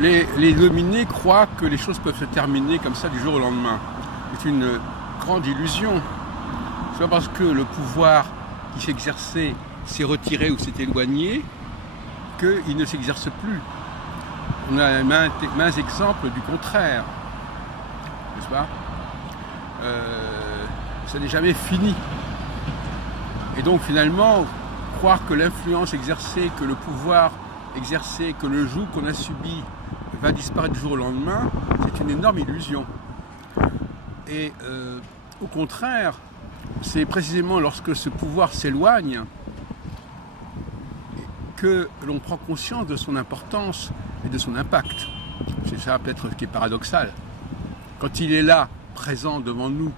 les dominés croient que les choses peuvent se terminer comme ça du jour au lendemain. C'est une grande illusion. C'est pas parce que le pouvoir qui s'exerçait s'est retiré ou s'est éloigné qu'il ne s'exerce plus. On a maints exemples du contraire, n'est-ce pas? Ça n'est jamais fini. Et donc finalement, croire que l'influence exercée, que le pouvoir exercé, que le joug qu'on a subi va disparaître du jour au lendemain, c'est une énorme illusion. Et au contraire, c'est précisément lorsque ce pouvoir s'éloigne que l'on prend conscience de son importance et de son impact. C'est ça peut-être ce qui est paradoxal. Quand il est là, présent devant nous,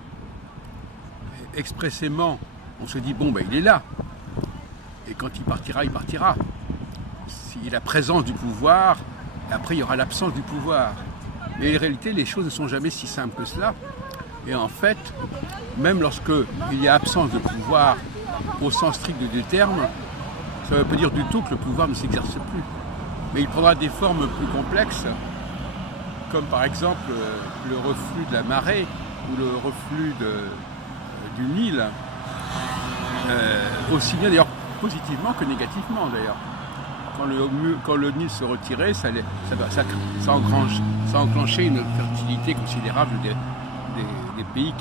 expressément, on se dit bon ben il est là. Et quand il partira, il partira. S'il y a la présence du pouvoir, et après il y aura l'absence du pouvoir. Mais en réalité, les choses ne sont jamais si simples que cela. Et en fait, même lorsqu'il y a absence de pouvoir au sens strict du terme, ça ne veut pas dire du tout que le pouvoir ne s'exerce plus. Mais il prendra des formes plus complexes, comme par exemple le reflux de la marée ou le reflux du Nil, aussi bien d'ailleurs positivement que négativement d'ailleurs. Quand le Nil se retirait, ça enclenchait une fertilité considérable des pays,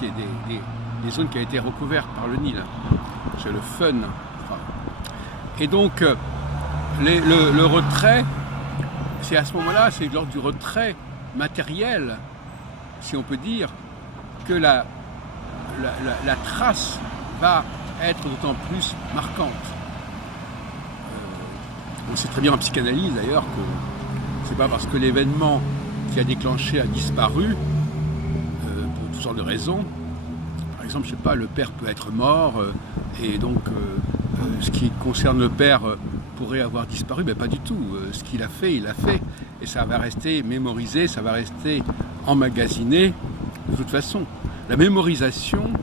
des zones qui ont été recouvertes par le Nil. C'est le fun. Et donc, le retrait, c'est à ce moment-là, c'est lors du retrait matériel, si on peut dire, que la trace va être d'autant plus marquante. On sait très bien en psychanalyse d'ailleurs que c'est pas parce que l'événement qui a déclenché a disparu, pour toutes sortes de raisons. Par exemple, je sais pas, le père peut être mort et donc ce qui concerne le père pourrait avoir disparu, mais pas du tout. Ce qu'il a fait, il l'a fait. Et ça va rester mémorisé, ça va rester emmagasiné de toute façon. La mémorisation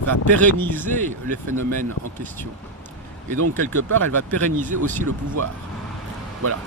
va pérenniser les phénomènes en question. Et donc, quelque part, elle va pérenniser aussi le pouvoir. Voilà.